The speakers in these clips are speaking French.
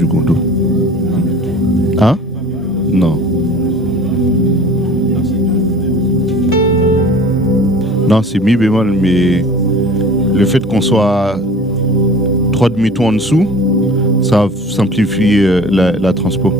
du Conto. Hein? Non. Non, c'est mi bémol, mais le fait qu'on soit 3 demi-tons en dessous, ça simplifie la transpo.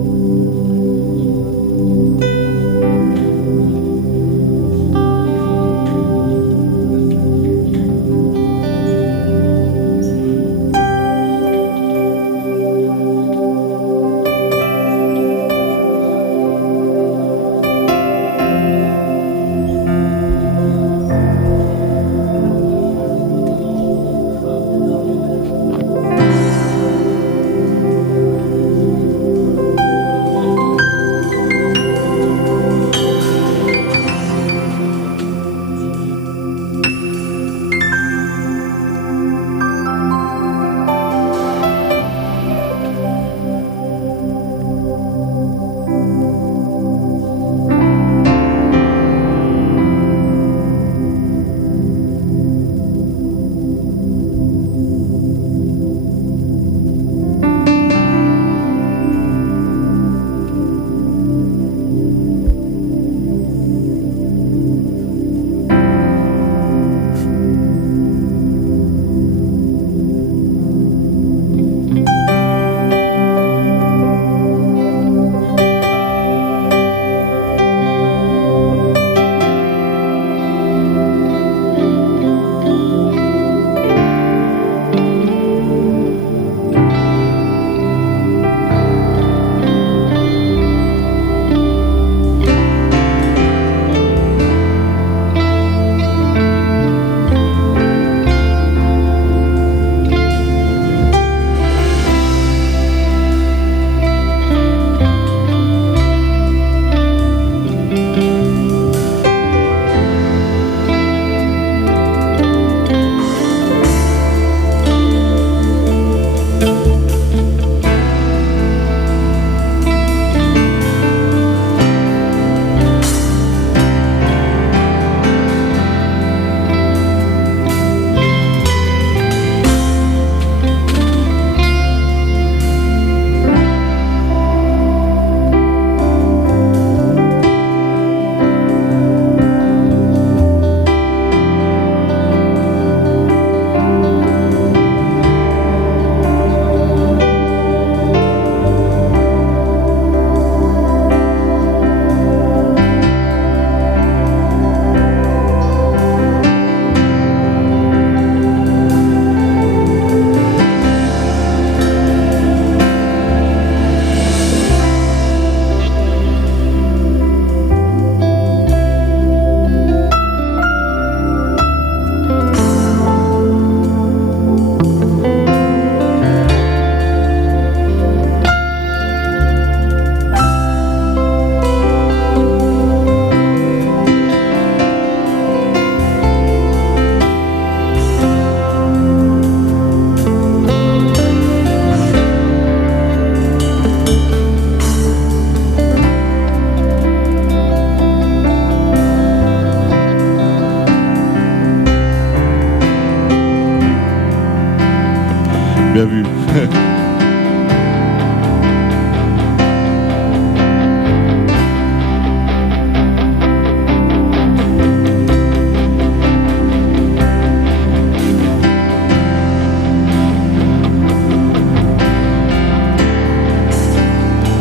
Bien vu.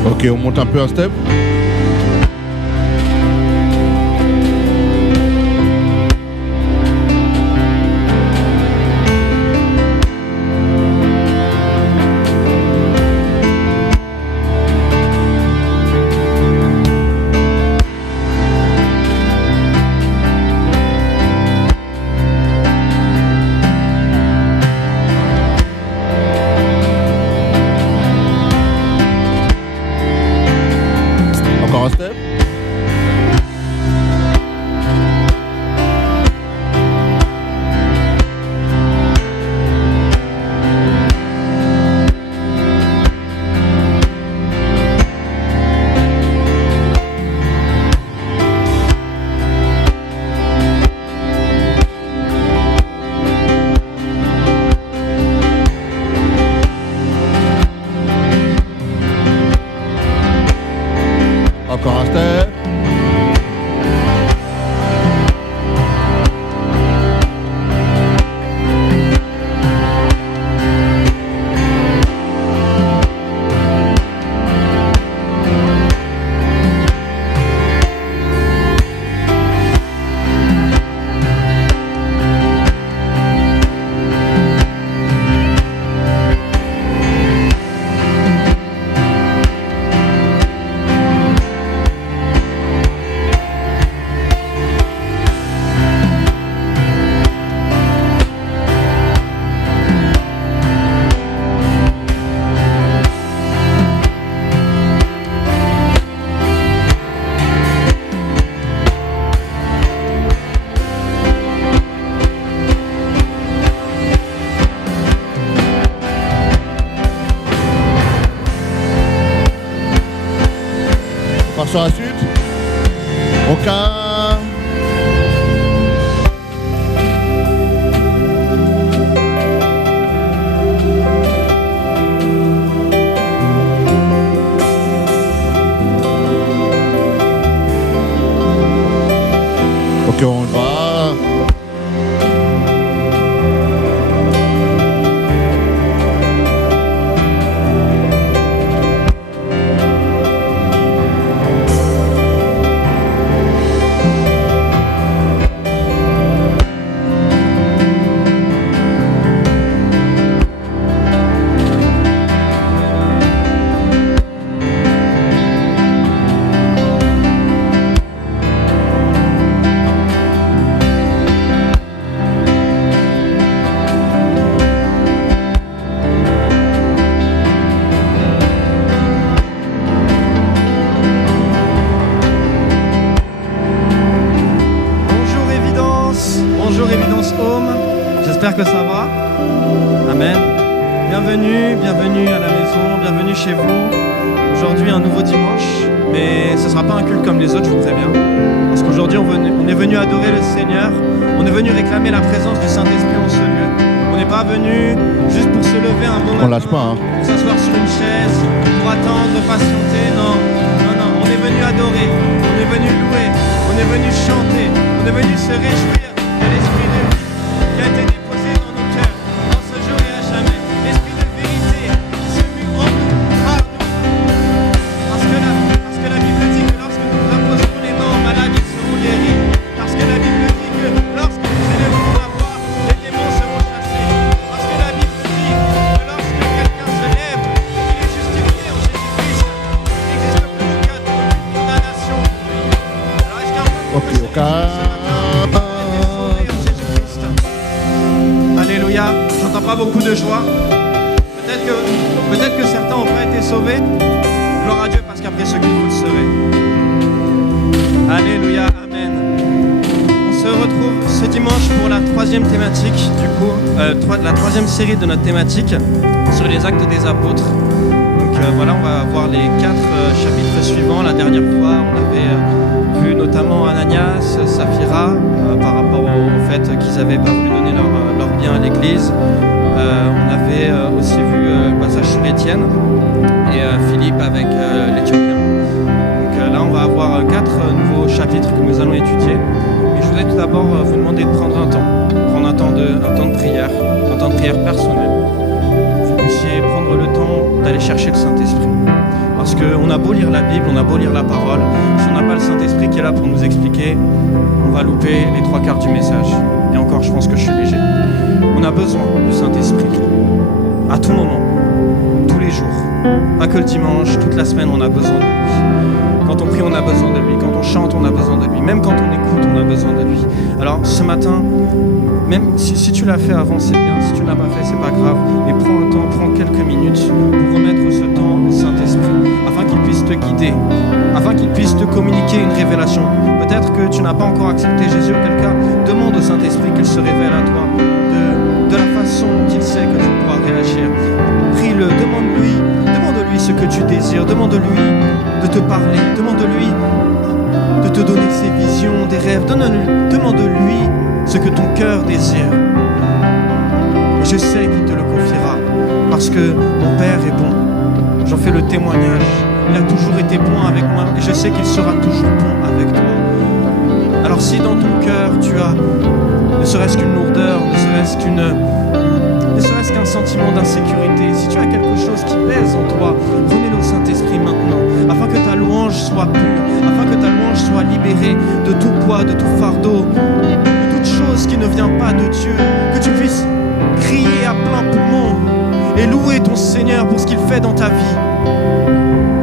Ok, on monte un peu un step. Sur la suite. Aucun. Ok, on va. J'espère que ça va. Amen. Bienvenue à la maison, bienvenue chez vous. Aujourd'hui un nouveau dimanche, mais ce ne sera pas un culte comme les autres, je vous préviens. Parce qu'aujourd'hui on est venu adorer le Seigneur, on est venu réclamer la présence du Saint-Esprit en ce lieu. On n'est pas venu juste pour se lever un bon matin, on lâche pas, pour s'asseoir sur une chaise, pour attendre, patienter. Non, on est venu adorer, on est venu louer, on est venu chanter, on est venu se réjouir de l'Esprit de vie qui a été déposé dans nos cœurs en ce jour et à jamais. L'Esprit de vérité qui se mue en nous, par nous. Parce que la Bible dit que lorsque nous imposerons les mains aux malades, ils seront guéris. Parce que la Bible dit que lorsque nous élèverons la voix, les démons seront chassés. Parce que la Bible dit que lorsque quelqu'un se lève, il est justifié en Jésus-Christ. Il n'existe plus aucune condamnation pour lui. Alors est-ce qu'un peu Ok, Alléluia, j'entends pas beaucoup de joie. Peut-être que certains n'ont pas été sauvés. Gloire à Dieu, parce qu'après ce qu'il vous le serez. Alléluia, amen. On se retrouve ce dimanche pour la troisième thématique, du coup, la troisième série de notre thématique sur les actes des apôtres. Donc voilà, on va voir les 4 chapitres suivants. La dernière fois, on avait vu notamment Ananias, Saphira, par rapport au fait qu'ils n'avaient pas voulu donner leur bien à l'église. On avait aussi vu le passage sur Étienne et Philippe avec l'Éthiopien. Donc là, on va avoir 4 nouveaux chapitres que nous allons étudier. Et je voudrais tout d'abord vous demander de prendre un temps de prière, un temps de prière personnel. Vous puissiez prendre le temps d'aller chercher le Saint-Esprit. Parce qu'on a beau lire la Bible, on a beau lire la parole, si on n'a pas le Saint-Esprit qui est là pour nous expliquer, on va louper les 3/4 du message. Et encore, je pense que je suis léger. On a besoin du Saint-Esprit. À tout moment, tous les jours. Pas que le dimanche, toute la semaine, on a besoin de lui. Quand on prie, on a besoin de lui. Quand on chante, on a besoin de lui. Même quand on écoute, on a besoin de lui. Alors, ce matin, même si tu l'as fait avant, c'est bien. Si tu ne l'as pas fait, c'est pas grave. Mais prends un temps, prends quelques minutes pour remettre ce temps au Saint-Esprit, afin qu'il puisse te guider, afin qu'il puisse te communiquer une révélation. Peut-être que tu n'as pas encore accepté Jésus, auquel cas, demande au Saint-Esprit qu'il se révèle à toi de la façon dont il sait que tu pourras réagir. Prie-le, demande-lui ce que tu désires, demande-lui de te parler, demande-lui de te donner ses visions, des rêves, demande-lui ce que ton cœur désire. Et je sais qu'il te le confiera, parce que mon Père est bon. J'en fais le témoignage. il a toujours été bon avec moi et je sais qu'il sera toujours bon avec toi. Alors si dans ton cœur tu as ne serait-ce qu'une lourdeur, ne serait-ce qu'un sentiment d'insécurité, si tu as quelque chose qui pèse en toi, remets-le au Saint-Esprit maintenant, afin que ta louange soit pure, afin que ta louange soit libérée de tout poids, de tout fardeau, de toute chose qui ne vient pas de Dieu, que tu puisses crier à plein poumon et louer ton Seigneur pour ce qu'il fait dans ta vie.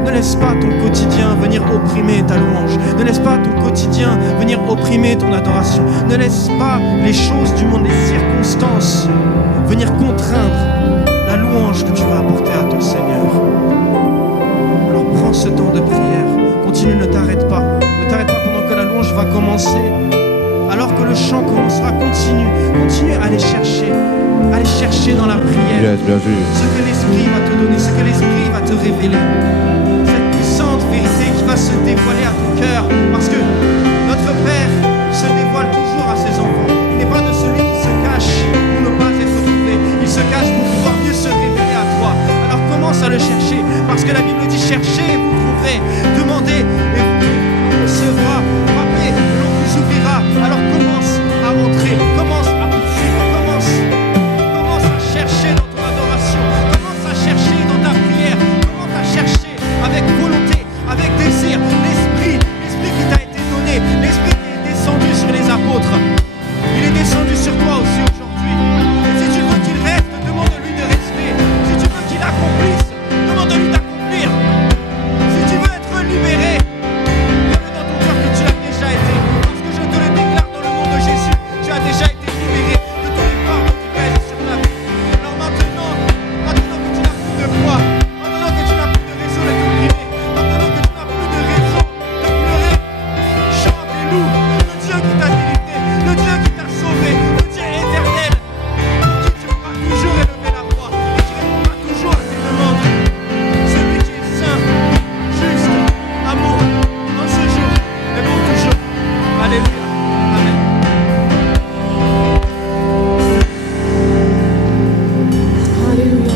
Ne laisse pas ton quotidien venir opprimer ta louange. Ne laisse pas ton quotidien venir opprimer ton adoration. Ne laisse pas les choses du monde, les circonstances venir contraindre la louange que tu vas apporter à ton Seigneur. Alors prends ce temps de prière. Continue, ne t'arrête pas. Ne t'arrête pas pendant que la louange va commencer. Alors que le chant commencera, continue à aller chercher dans la prière ce que l'Esprit va te donner, ce que l'Esprit va te révéler. Cette puissante vérité qui va se dévoiler à ton cœur, parce que notre Père se dévoile toujours à ses enfants. Il n'est pas de celui qui se cache pour ne pas être trouvé. Il se cache pour pouvoir mieux se révéler à toi. Alors commence à le chercher, parce que la Bible dit cherchez et vous trouverez, demandez et vous recevrez, frappez et l'on vous ouvrira. Alors commence à rentrer, commence à poursuivre, commence à chercher dans ton adoration, commence à chercher dans ta prière, commence à chercher avec volonté, avec désir, l'esprit qui t'a été donné, l'esprit qui est descendu sur les apôtres. Il est descendu sur toi aussi aujourd'hui. Et si tu veux qu'il reste, demande-lui de rester. Si tu veux qu'il accomplisse, demande-lui d'accomplir. Si tu veux être libéré, mets-le dans ton cœur que tu l'as déjà été. Parce que je te le déclare dans le nom de Jésus, tu as déjà été libéré de tous les fardeaux qui pèsent sur ta vie. Alors maintenant que tu n'as plus de poids, maintenant que tu n'as plus de raison de t'opprimer, maintenant que tu n'as plus de raison de pleurer, chante et loue le Dieu qui t'a délivré, le Dieu qui t'a sauvé, le Dieu éternel, pour qui tu pourras toujours élever la voix et qui répondra toujours à tes demandes. Celui qui est saint, juste, amour, en ce jour et pour toujours. Alléluia. Amen. Alléluia.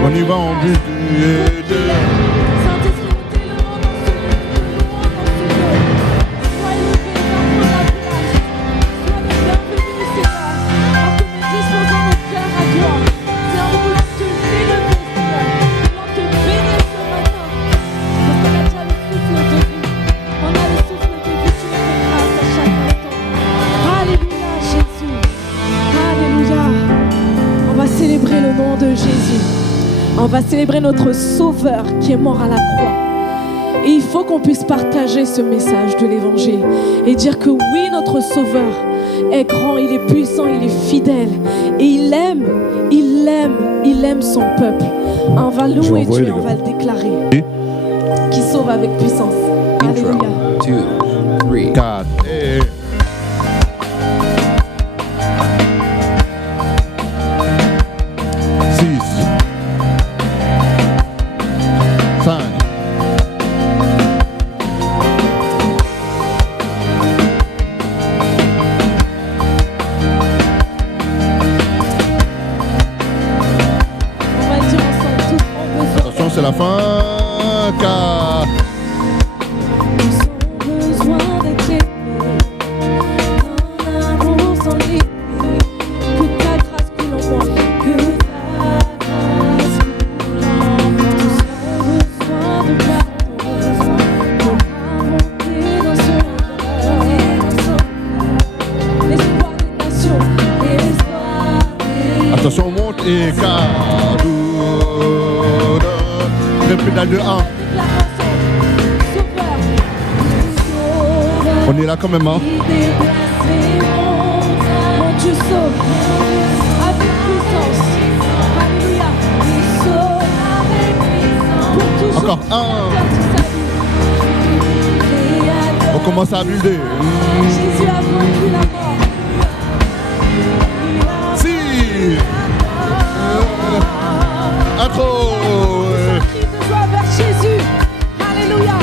On y va en but de... On va célébrer notre Sauveur qui est mort à la croix. Et il faut qu'on puisse partager ce message de l'évangile et dire que oui, notre Sauveur est grand, il est puissant, il est fidèle et il aime son peuple. On va louer Dieu, on va le déclarer. Qui sauve avec puissance. Alléluia. 2, 3, 4. 6. 5. On va le dire ensemble, tous ont besoin. Attention, c'est la fin. 4. Tous ont besoin d'être aimés. Un amour sans limite. Que ta grâce coule en moi. Que ta grâce coule en moi. Tous ont besoin de pardon. De la montée dans son cœur. L'espoir des nations. L'espoir des Attention, on monte et 4. Pédale de 1. On est là quand même, hein. Mon Dieu sauve avec puissance. Alléluia. Il sauve avec puissance. Encore 1. On commence à builder. Jésus a vaincu la mort. 6. Un trop. Crie de joie vers Jésus. Alléluia.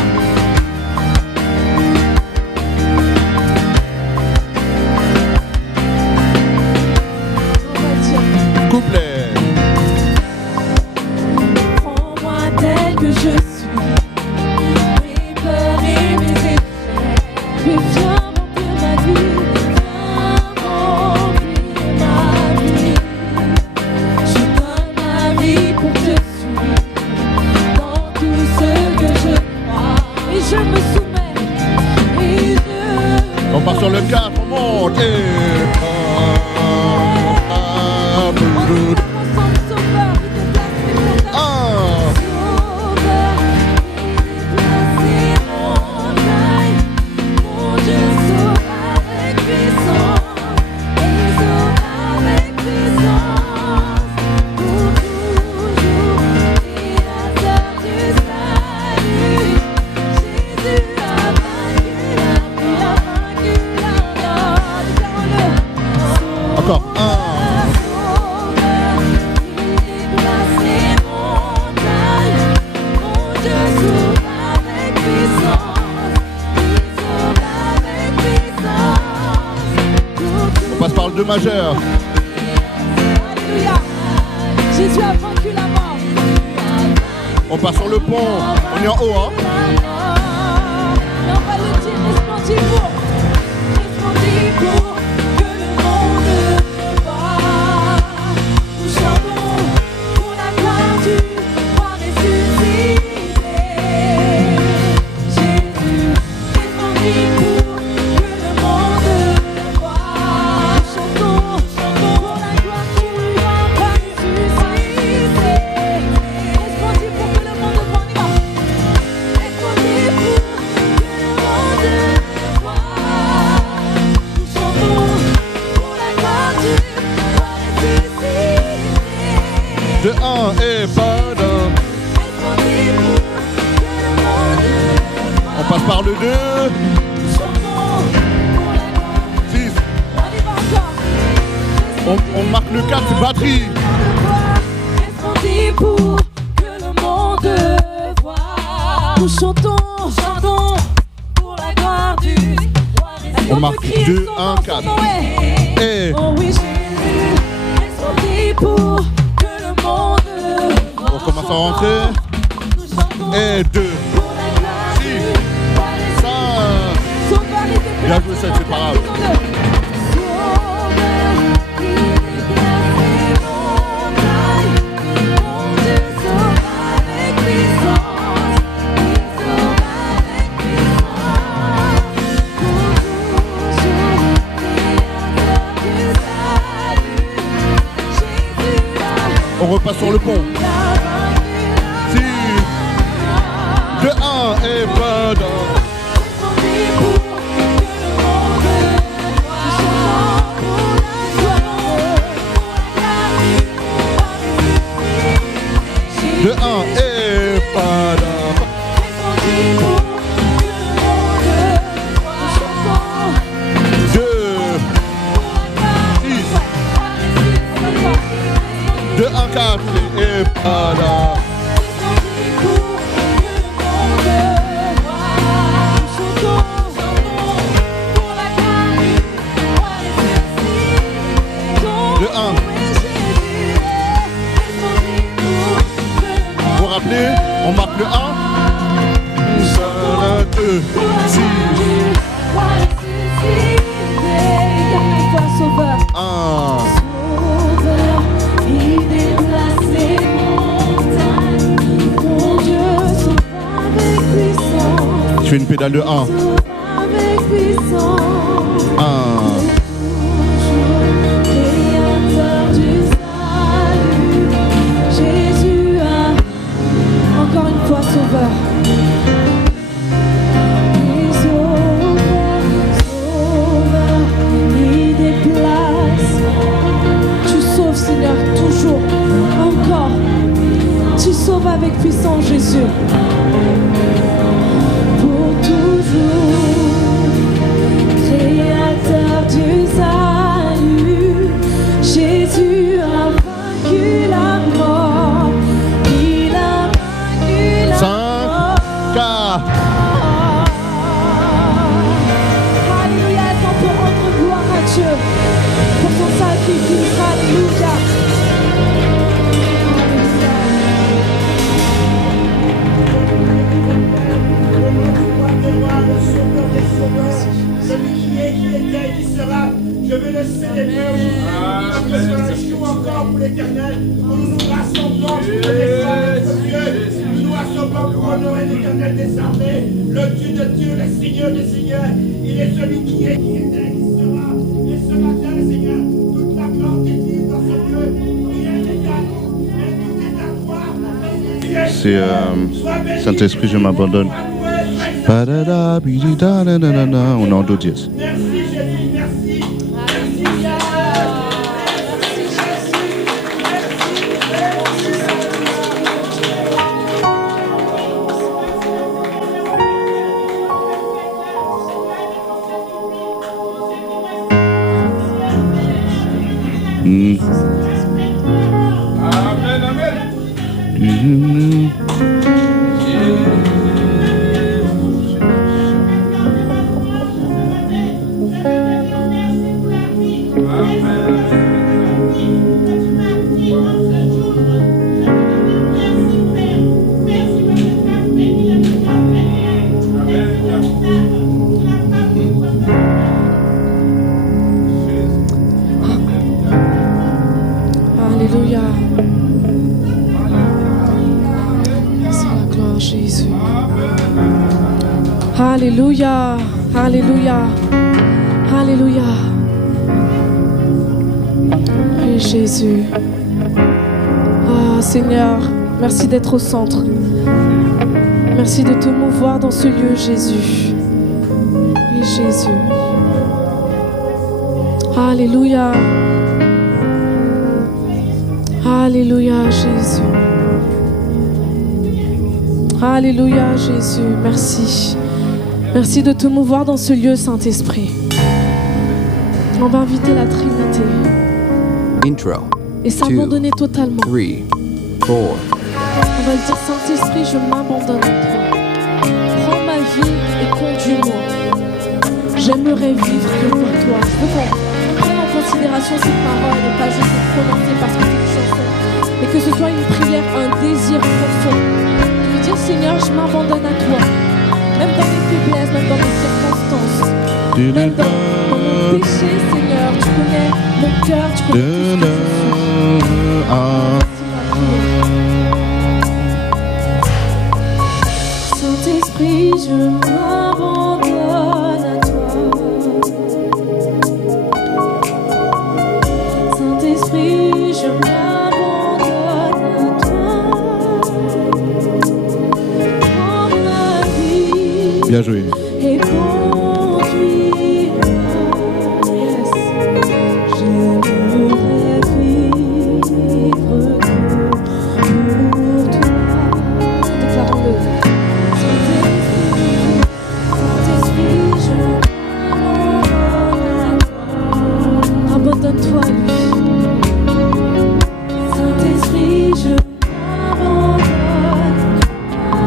On va dire. Couplet. Prends-moi tel que je suis, mes peurs et mes échecs. Mais viens remplir ma vie, viens remplir ma vie. Je donne ma vie pour te suivre dans tout ce que je crois. Et je me soumets, et je... On part sur le 4, on monte. Et... Ensemble, Sauveur, il déplace les montagnes. Sauveur, il déplace les montagnes. Mon Dieu sauve avec puissance. Il sauve avec puissance. Pour toujours, créateur du salut. Jésus a vaincu la mort. Déclarons-le. Encore 1. On passe par le 2 majeur. Alléluia. Jésus a vaincu la mort. On passe sur le pont. On est en haut, hein. Et on va le dire, resplendis pour que le monde voit. Nous chantons pour la gloire du roi ressuscité. Jésus, resplendis pour que le monde voit. Chantons pour la gloire du roi ressuscité. Resplendis pour que le monde voit. On y va. Resplendis pour que le monde voit. Nous chantons pour la gloire du roi ressuscité. De 1 et pas d'un. Resplendis pour que le monde voit. On passe par le 2. Nous chantons pour la gloire. 6. On y va encore. On marque le 4, c'est batterie. Resplendis pour que le monde voit. Nous chantons pour la gloire du roi ressuscité. On marque peut crier 2, son 1, nom, 4. son nom est. Et Oh oui, Jésus, resplendis pour que le monde voit. on commence à rentrer. Nous chantons Et 2. pour la gloire du roi ressuscité. 5. Sauveur, il déplace Bien joué, ça, c'est pas grave. Sauveur, il déplace les montagnes. Mon Dieu sauve avec puissance. Il sauve avec puissance. Pour toujours, créateur du salut. Jésus a On repasse sur le pont. 6. De 1 et fais une pédale de 1. Avec puissance. 1. Créateur du salut, Jésus a encore une fois sauveur. Et sauveur, il déplace. Tu sauves, Seigneur, toujours, encore. Tu sauves avec puissance, Jésus. Pour toujours, Créateur du salut, Jésus a vaincu la mort. Il a vaincu la 5, mort. 4. Alléluia, est-ce qu'on peut rendre gloire à Dieu pour son sacrifice? Alléluia. Celui qui est, qui était, qui sera, je vais le célébrer aujourd'hui. Que cela échoue encore pour l'éternel. Nous nous rassemblons pour défendre notre Dieu. Nous nous rassemblons pour honorer l'éternel des armées, le Dieu de Dieu, le Seigneur des seigneurs. Il est celui qui est, qui était, qui sera. Et ce matin, le Seigneur, toute la gloire est dite dans ce Dieu. Rien n'est à nous, et tout est à toi. C'est Saint-Esprit, je m'abandonne. Padada, bidida, nanana. On est en do dièse. Merci Jésus, merci. Alléluia. Merci Jésus. Alléluia. C'est la gloire Jésus. Alléluia. Alléluia. Alléluia. Et Jésus. Ah Seigneur, merci d'être au centre. Merci de te mouvoir dans ce lieu, Jésus. Oui, Jésus. Alléluia. Alléluia, Jésus. Alléluia, Jésus. Merci. Merci de te mouvoir dans ce lieu, Saint-Esprit. On va inviter la Trinité Intro. et s'abandonner totalement. 3, 4. On va dire, Saint-Esprit, je m'abandonne à toi. Prends ma vie et conduis-moi. J'aimerais vivre que pour toi. Je veux qu'on prenne en considération ces paroles et pas juste les prononcer parce que c'est une chanson, mais que ce soit une prière, un désir profond. Je veux dire, Seigneur, je m'abandonne à toi. Même dans mes faiblesses, même dans mes circonstances, même dans mon péché, Seigneur, tu connais mon cœur, tu connais tout ce que je suis. Saint-Esprit, je m'abandonne à toi. Saint-Esprit, je m'abandonne à toi. Prends ma vie Bien joué. et conduis-moi. Yes. J'aimerais vivre pour toi. Déclarons-le. Saint-Esprit, je m'abandonne à toi. Abandonne-toi à lui. Saint-Esprit, je m'abandonne à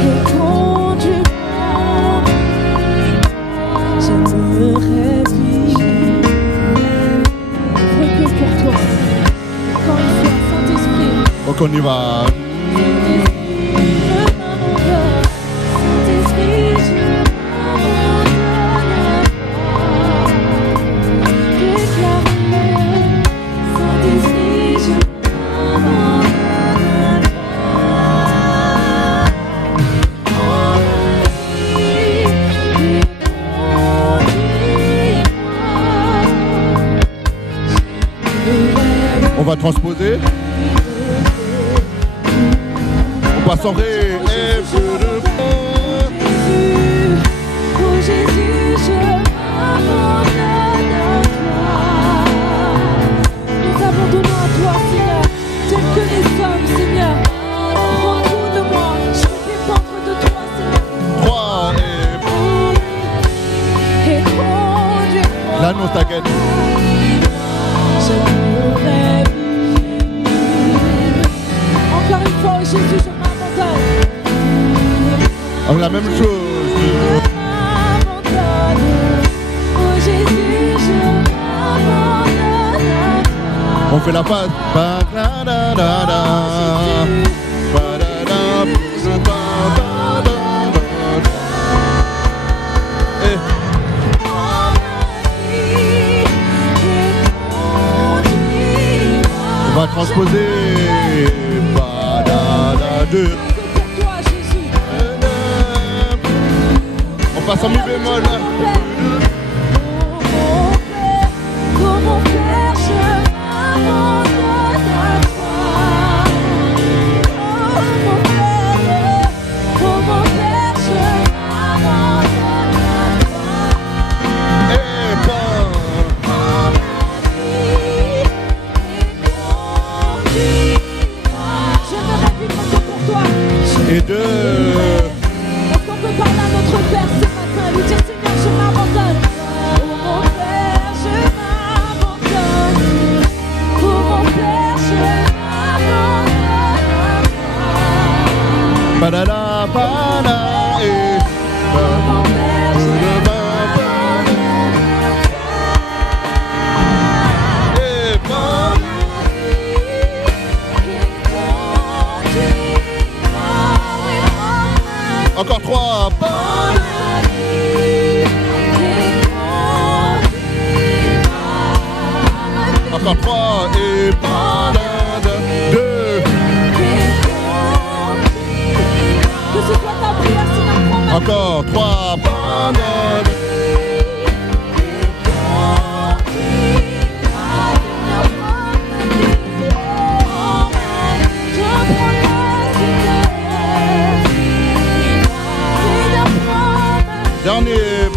et conduis-moi. J'aimerais vivre que pour toi. Encore une fois, Saint-Esprit. Donc on y va. va transposer. On passe en ré. Et peu de Oh Jésus, je m'abandonne à toi. Nous abandonnons à toi, Seigneur, tel que les sommes, Seigneur. Prends tout de moi, je veux dépendre de toi, Seigneur. 3 Et conduis-moi. l'annonce t'inquiète. Je voudrais vivre. Encore une fois, oh Jésus, je m'abandonne. La même chose. Je m'abandonne. Oh Jésus, je m'abandonne à toi. On fait la passe. Ba-da-da-da-da. Ba-da-da-da-da-da. Eh. On va transposer. Ba-da-da-da. On passe en mi bémol. Pour mon Père, je m'abandonne à toi. Pour mon Père, je m'abandonne à toi. Et bon. Prends ma vie et conduis-moi. Je ne rêve vivre que pour toi. Et 2. Est-ce qu'on peut parler à notre Père ce matin et lui dire Seigneur, je m'abandonne. Pour mon Père, je m'abandonne. Pour mon Père, je m'abandonne. Ba-da-da, ba-da, et Pour mon Père, je m'abandonne. et bon. Encore 3. Encore 3 et 2. Que ce soit ta prière, Seigneur, prends ma Encore 3. Dernier.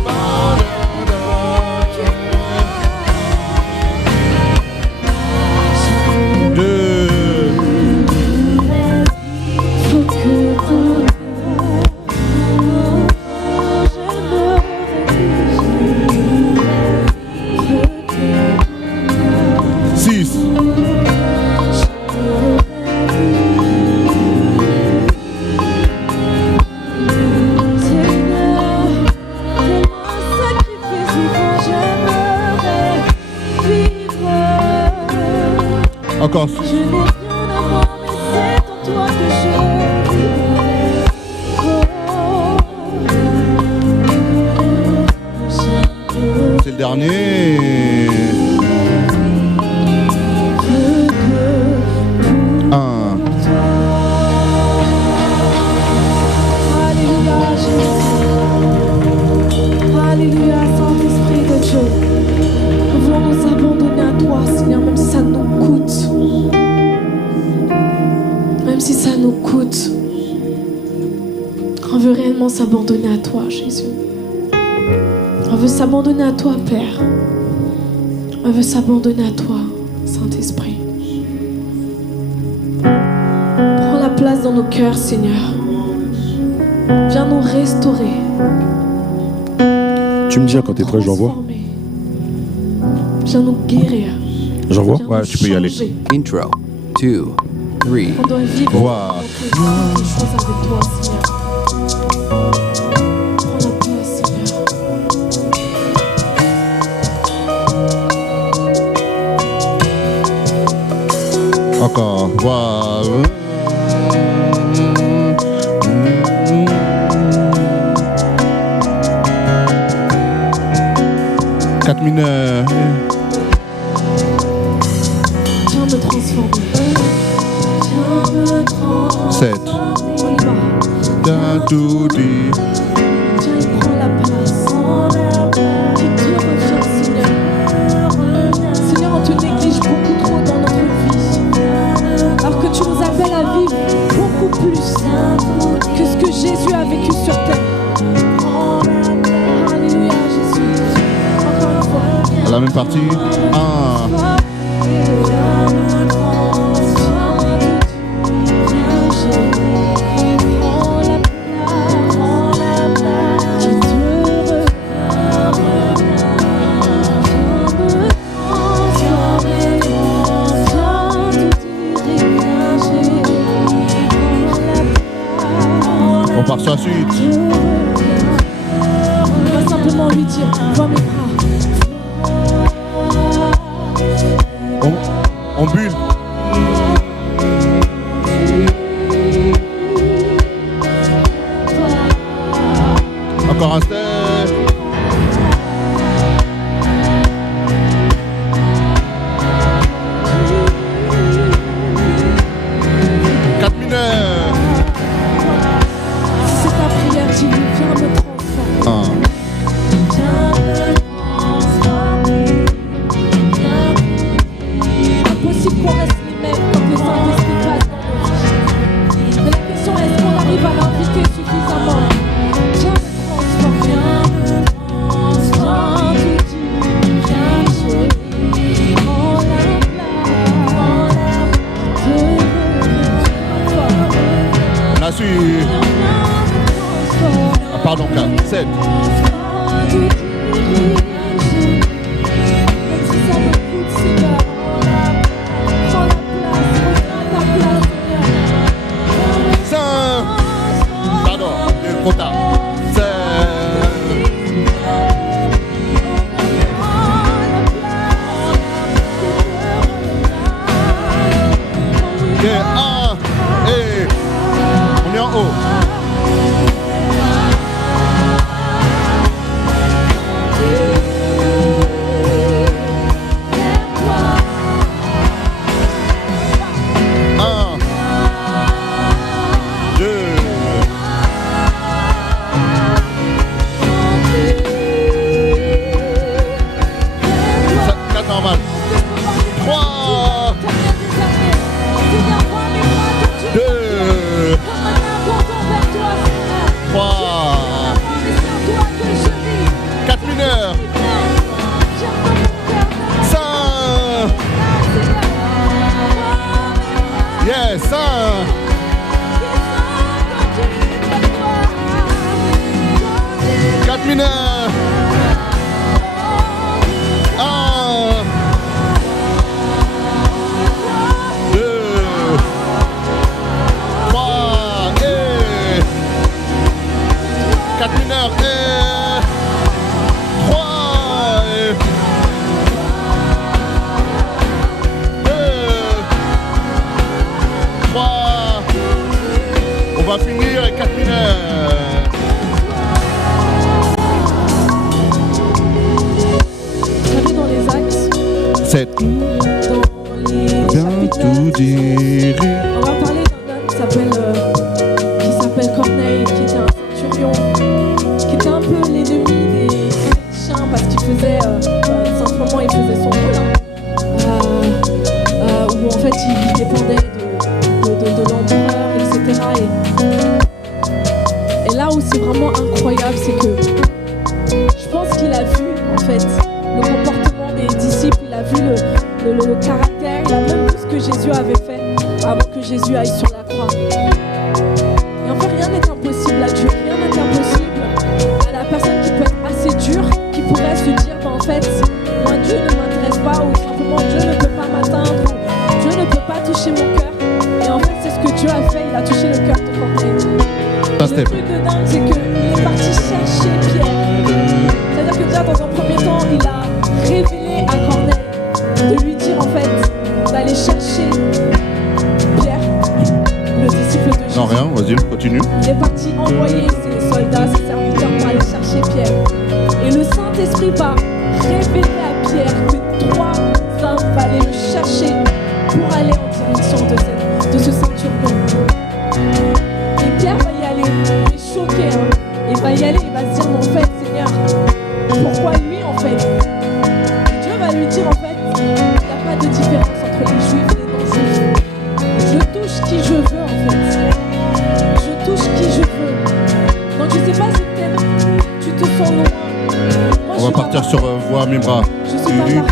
Encore. Je n'ai rien à voir, mais c'est en toi que je vis. C'est le dernier. Alléluia, Jésus. Alléluia, Saint-Esprit de Dieu. Nous voulons nous abandonner à toi, Seigneur, même si ça nous coûte. Même si ça nous coûte. On veut réellement s'abandonner à toi, Jésus. On veut s'abandonner à toi, Père. On veut s'abandonner à toi, Saint-Esprit. Prends la place dans nos cœurs, Seigneur. Viens nous restaurer. Tu me dis quand t'es prêt, j'envoie. transformer. Viens nous guérir. J'envoie. Viens Ouais, nous tu peux y aller. changer. Intro 2, 3. On doit vivre Voix. des choses avec toi, Seigneur. Prends la place, Seigneur. Encore. Voilà. 4 mineurs. Viens me transformer. Viens me transformer. 7. On y va. T'as tout dit. Viens et prends la place. Tu te reviens, Seigneur. Seigneur, on te néglige beaucoup trop dans notre vie. plus que ce que Jésus a vécu sur terre. Alléluia, Jésus. Encore une fois. La même partie. 1. On part sur la suite. On va simplement lui dire, vois mes bras. On bulle. Encore un step. Pardon, 4, 7. Pardon, trop tard. Ok, 1. Et on est en haut. Yes, 4 mineurs. 1, 2, 3 et 4 mineurs et 3 et 2, 3. On va finir avec 4 mineurs. Vous savez, dans les actes, 7. dans les chapitres 9, on va parler d'un homme qui s'appelle Corneille, qui était un centurion, qui était un peu l'ennemi des chrétiens parce qu'il faisait simplement il faisait son rôle, où en fait il dépendait de l'empereur, etc. Et là où c'est vraiment incroyable, c'est que je pense qu'il a vu en fait le comportement des disciples, il a vu le caractère, il a même vu ce que Jésus avait fait avant que Jésus aille sur la croix. Et en fait, rien n'est impossible à Dieu, rien n'est impossible à la personne qui peut être assez dure, qui pourrait se dire, en fait, moi Dieu ne m'intéresse pas, ou simplement Dieu ne peut pas m'atteindre, ou Dieu ne peut pas toucher mon cœur. Et en fait, c'est ce que Dieu a fait, il a touché le cœur de Corneille. Le truc de dingue, c'est qu'il est parti chercher Pierre. C'est-à-dire que déjà, dans un premier temps, il a révélé à Corneille de lui dire, en fait, d'aller chercher Pierre, le disciple de Jésus. Non, rien, vas-y, continue. Il est parti envoyer ses soldats, ses serviteurs pour aller chercher Pierre. Et le Saint-Esprit va révéler à Pierre que 3 hommes allaient le chercher pour aller en direction de ce centurion. Et Pierre va y aller, il est choqué. Il va y aller, il va se dire, mais en fait, Seigneur, pourquoi lui en fait? Et Dieu va lui dire, en fait, il n'y a pas de différence entre les juifs et les non-juifs. Je touche qui je veux en fait. tu te sens loin. Moi, On va partir sur voix mes bras. Je suis pas parfaite.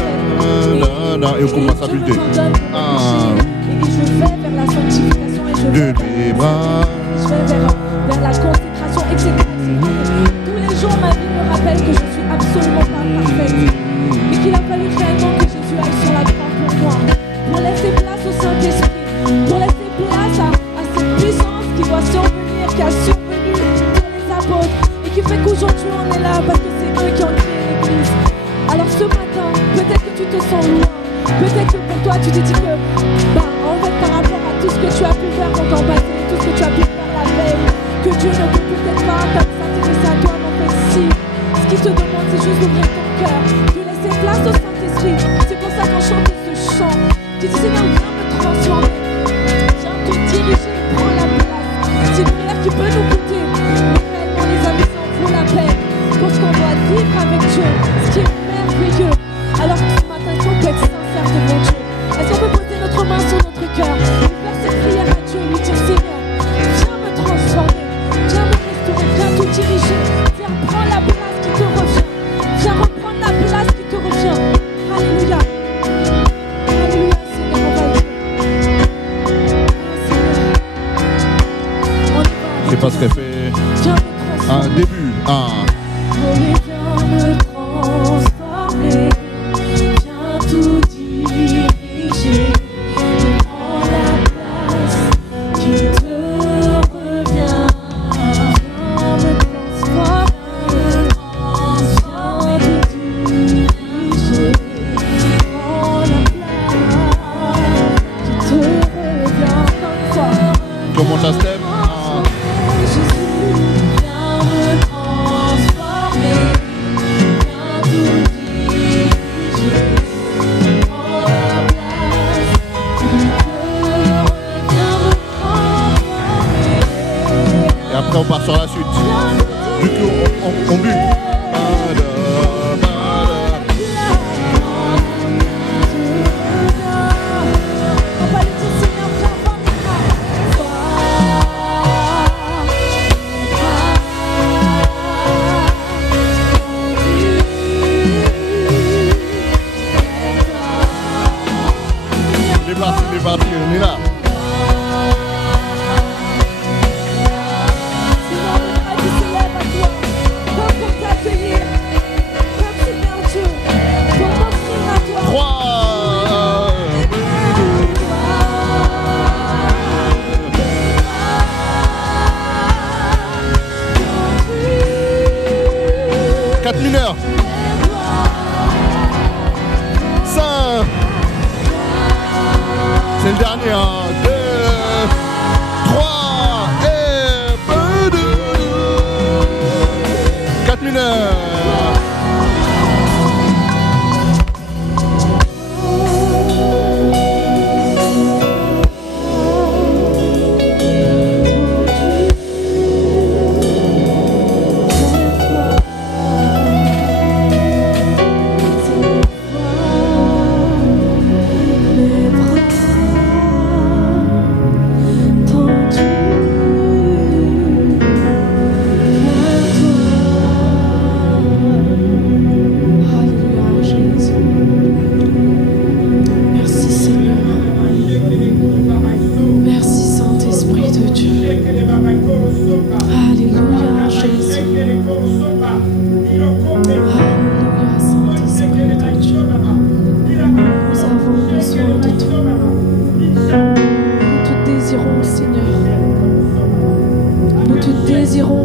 Et on commence à Dieu me buter. pardonne pour mes péchés. Et je vais vers la sanctification et je vais De mes bras. Je vais vers la consécration, etc. Tous les jours, ma vie me rappelle que je suis absolument pas parfaite. Mais qu'il a fallu réellement que Jésus aille sur la croix pour moi. Pour laisser place au Saint-Esprit. Pour laisser place à cette puissance qui doit survenir, qui a survenu sur les apôtres. Et qui fait qu'aujourd'hui on est là parce que c'est eux qui ont créé l'Église. Alors ce matin, peut-être que tu te sens loin. Peut-être que pour toi, tu te dis que, en fait, par rapport à tout ce que tu as pu faire dans ton passé, tout ce que tu as pu faire la veille, que Dieu ne peut peut-être pas s'intéresser à toi, mais en fait, si. Ce qu'il te demande, c'est juste d'ouvrir ton cœur, de laisser place au Saint-Esprit. C'est pour ça qu'on chante ce chant. Tu dis, Seigneur, viens me transformer, viens te diriger, prends la place. C'est une prière qui peut nous coûter, mais réellement, les amis, ça en vaut la peine. Parce qu'on doit vivre avec Dieu, ce qui est merveilleux. Alors ce matin, il faut être sincère devant Dieu. Est-ce qu'on peut poser notre main sur notre cœur et faire cette prière à Dieu, lui dire Seigneur, viens me transformer, viens me restaurer, viens te diriger, viens prendre la place qui te revient, viens reprendre la place qui te revient. Alléluia. Alléluia, Seigneur, on va le dire. Seigneur, on y va. C'est pas ce qu'elle fait. Viens me transformer. Un début. Oui, viens me transformer, viens tout diriger, prends la place qui te revient. Viens me transformer, viens tout diriger, prends la place qui te revient. Encore une fois. Comment ça se lève? Et après on part sur la suite. Du coup on bute. On va lui dire Seigneur, viens voir mes On est parti, on est là. Seigneur, le bras qui se lève à toi, comme pour t'accueillir, comme Seigneur Dieu, pour m'offrir à toi. 3. Quatre mineurs. 5. C'est le dernier. 2, 3 et 2. 4 mineurs.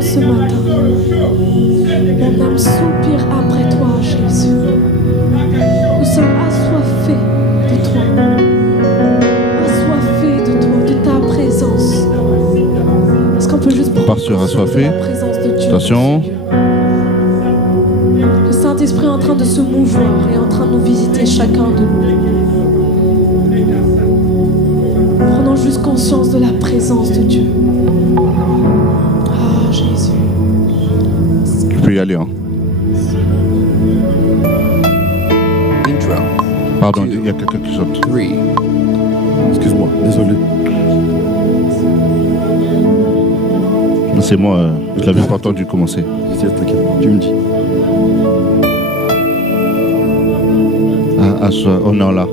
Ce matin, mon âme soupire après toi, Jésus. Nous sommes assoiffés de toi, assoiffés de toi, de ta présence. Est-ce qu'on peut juste prendre part sur assoiffé. la présence de Dieu? Attention. Le Saint-Esprit est en train de se mouvoir et en train de nous visiter chacun de nous. Prenons juste conscience de la présence de Dieu. Ah, Jésus. Tu peux y aller. Hein. Intro. Pardon, il y a quelqu'un qui saute. 3. Excuse-moi, désolé. C'est moi, je l'avais pas entendu commencer. Vas-y, t'inquiète, tu me dis. On est là.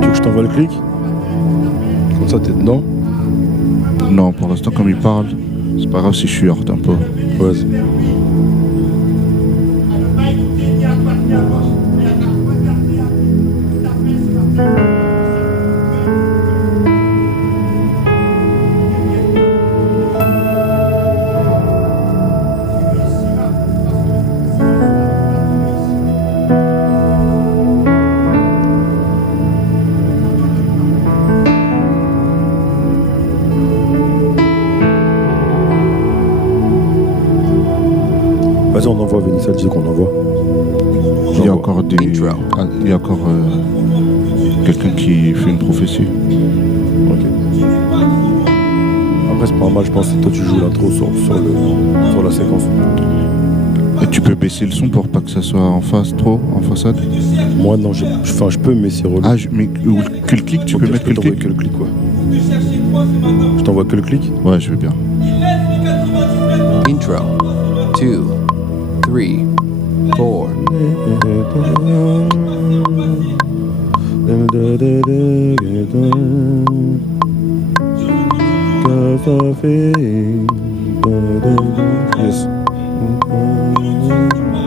Tu veux que je t'envoie le clic? Comme ça, t'es dedans. Non, pour l'instant, comme il parle, c'est pas grave si je suis hors tempo. Vas-y. Vas-y, on envoie Vénissa, disait qu'on envoie. Il y a encore des. Ah, il y a encore quelqu'un qui fait une prophétie. Ok. Après, c'est pas mal, je pense que toi tu joues l'intro sur la séquence. Et tu peux baisser le son pour pas que ça soit en face trop, en façade. Moi, non, je peux, mais c'est relou. Ah, mais que le clic, tu Ok, peux je mettre peux que le t'envoyer clic. que le clic, ouais. Je t'envoie que le clic. Ouais, je veux bien. Intro. 2, 3, 4. Yes.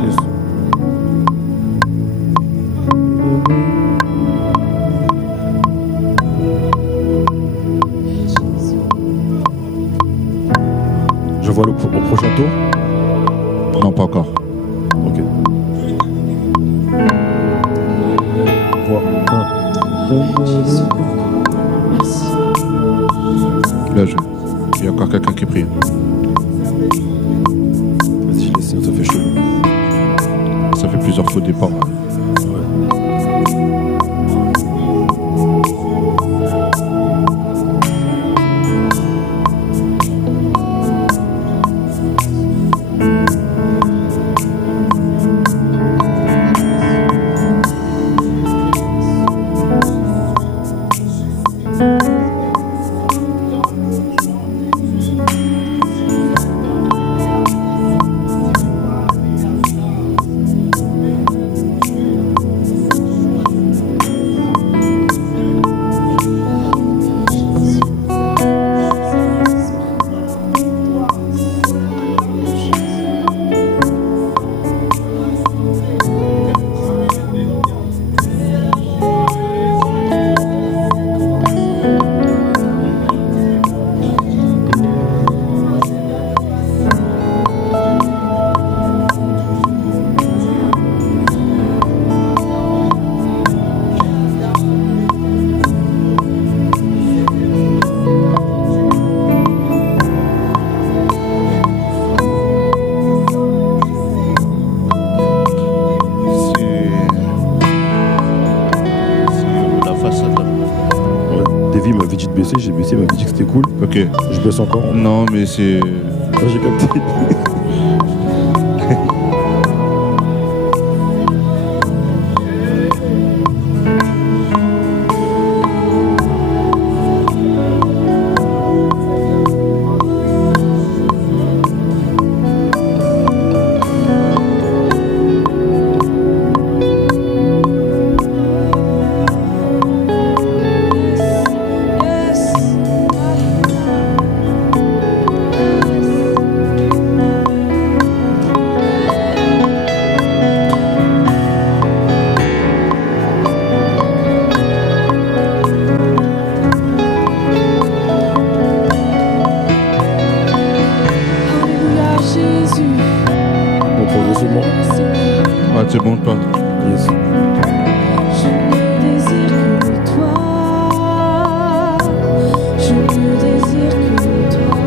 Yes. Je vois au prochain tour. Non, pas encore. Ok. Vois un. Là, il y a encore quelqu'un qui prie. Vas-y, je laisse, sinon ça fait chaud. Ça fait plusieurs faux départs. Davy m'avait dit de baisser, j'ai baissé, il m'avait dit que c'était cool. Ok. Je baisse encore. Non, mais c'est. Ah, j'ai capté. Ouais, c'est bon, pas. Yes. Je ne désire que toi. Je ne désire que toi.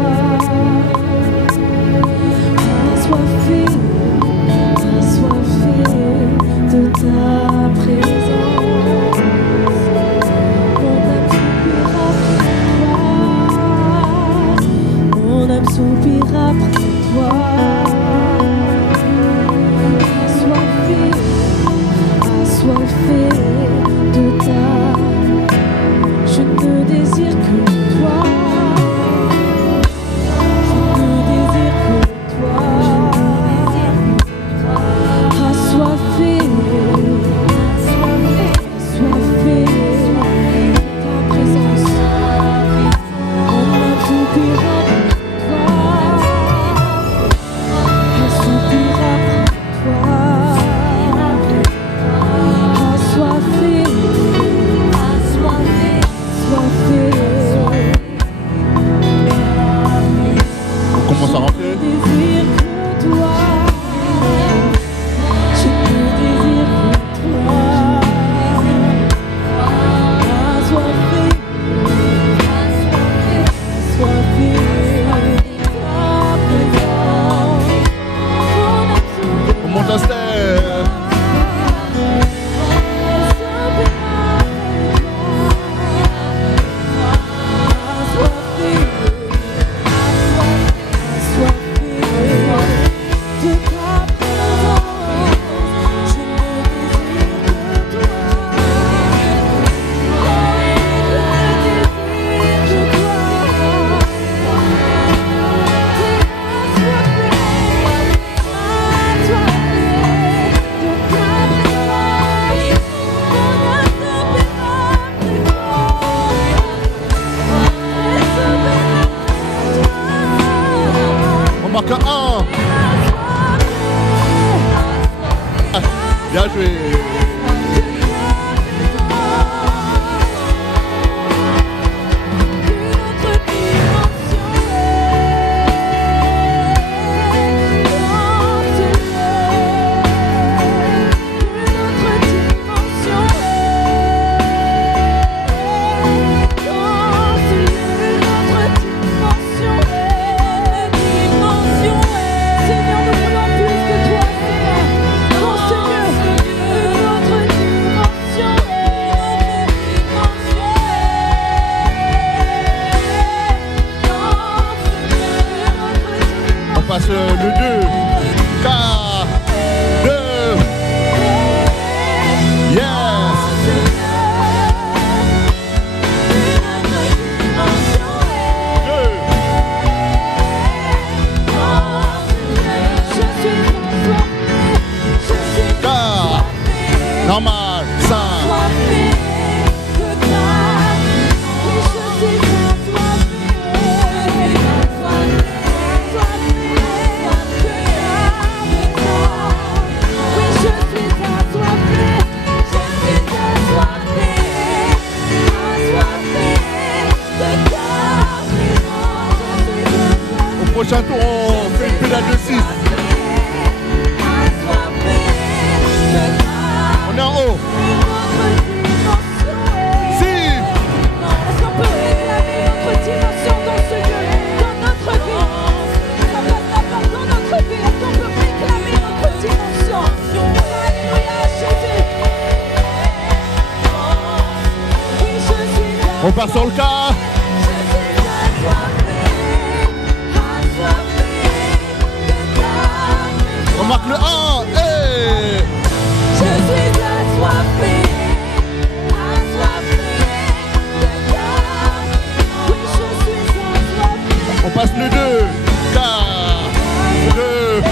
Assoiffé de ta présence. Mon âme soupire après toi. Assoiffé de ta. Je ne désire que toi. Je ne désire que toi. Assoiffé de ta présence. Mon âme soupire après toi. Elle soupire après toi. On commence à rentrer. Je ne désire que toi. Je ne désire que toi. Assoiffé de ta présence. On monte la step. On marque un 1. Bien joué. On passe le 2. K. 2. Yes. K. Normal. 5. Au prochain tour, on fait une pédale de 6. On est en haut. 6. Est-ce qu'on peut réclamer notre dimension dans ce lieu, dans notre vie? Ça passe la porte dans notre vie. Est-ce qu'on peut réclamer notre dimension? Alléluia, Jésus. Oui, je suis là. On part sur le cas. Je suis assoiffé de ta. On marque le 1. Hey. Je suis assoiffé de ta. Oui, je suis assoiffé. On passe le 2. K. 2.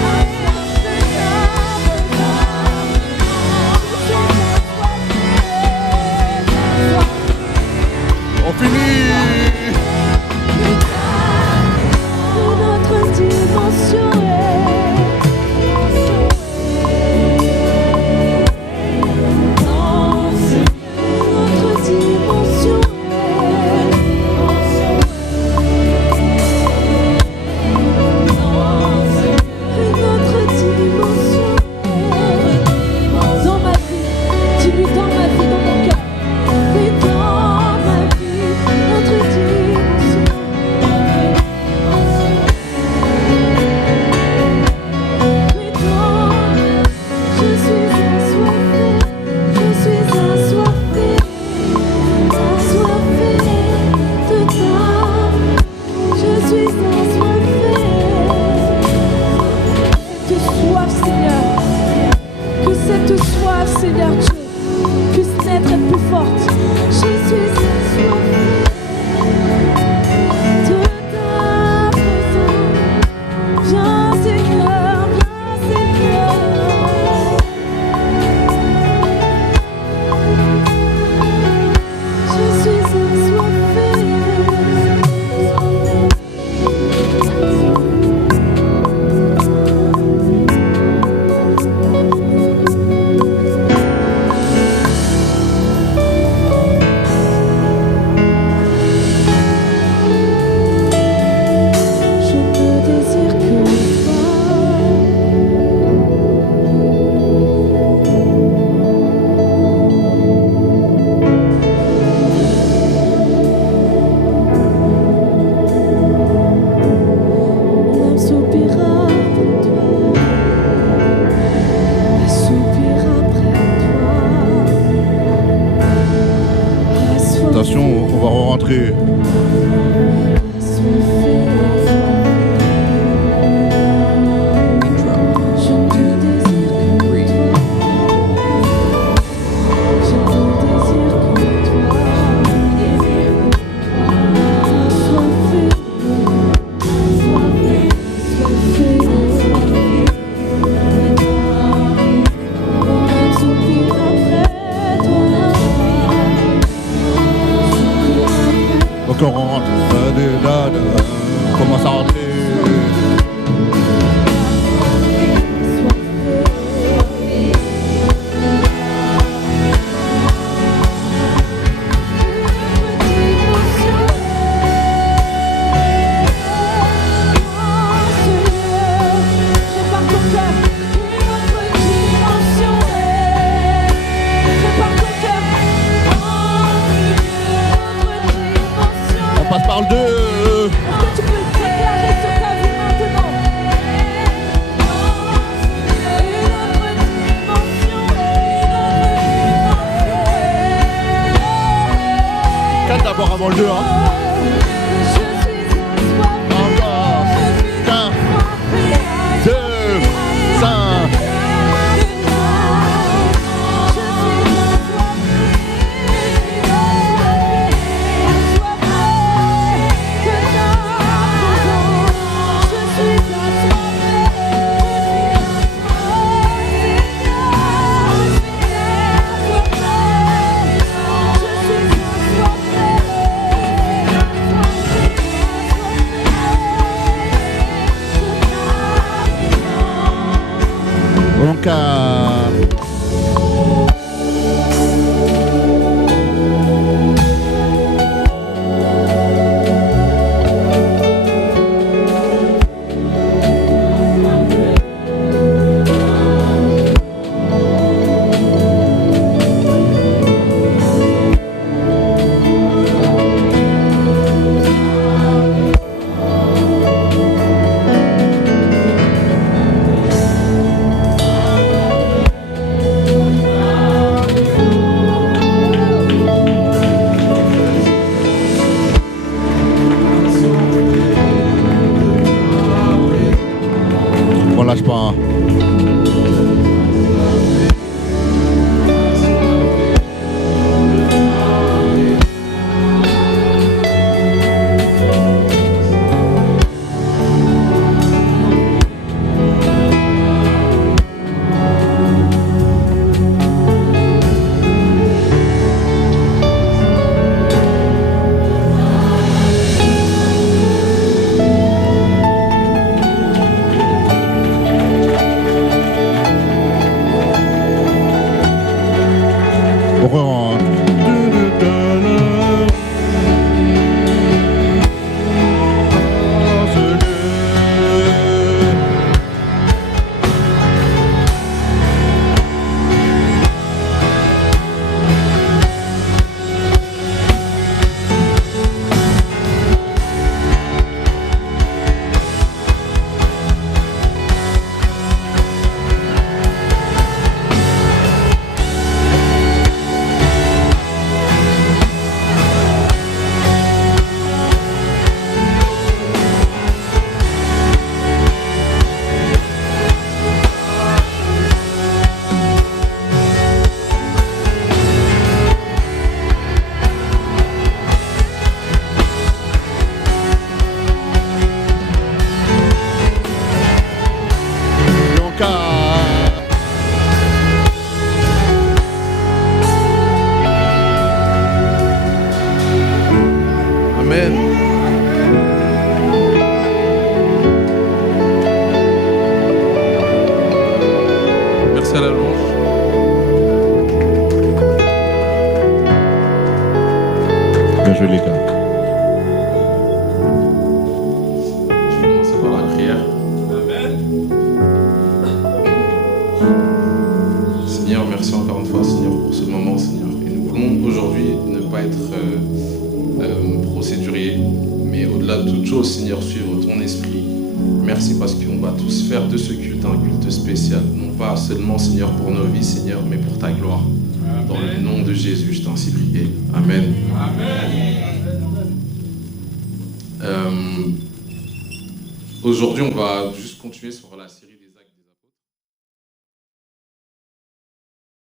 On finit. soif, Seigneur Dieu, puisse naître et plus forte. Je suis assoiffée de ta présence. Viens Seigneur, viens Seigneur. Je suis assoiffée. Je ne désire que mon âme soupira après toi, elle soupira après toi. Assoiffée, Attention, on va rentrer. assoiffée. Intro. Je ne désire que 3, je ne désire que toi. Assoiffée, assoiffée. Mon âme soupire après toi. Donc on rentre. On commence à rentrer. On passe par le 2. Est-ce que tu peux le déclarer sur ta vie maintenant? Une autre dimension, Quatre d'abord avant le 2. Hein. je suis assoiffée. Encore. 1, 2, 5. Donc, jouer les gars. Je vais commencer par la prière. Seigneur, merci encore une fois, Seigneur, pour ce moment, Seigneur. Et nous voulons aujourd'hui ne pas être procéduriers, mais au-delà de toute chose, Seigneur, suivre ton esprit. Merci parce qu'on va tous faire de ce culte un culte spécial. Non pas seulement, Seigneur, pour nos vies, Seigneur, mais pour ta gloire. Dans le nom de Jésus, je t'en supplie prier. Amen. Aujourd'hui, on va juste continuer sur la série.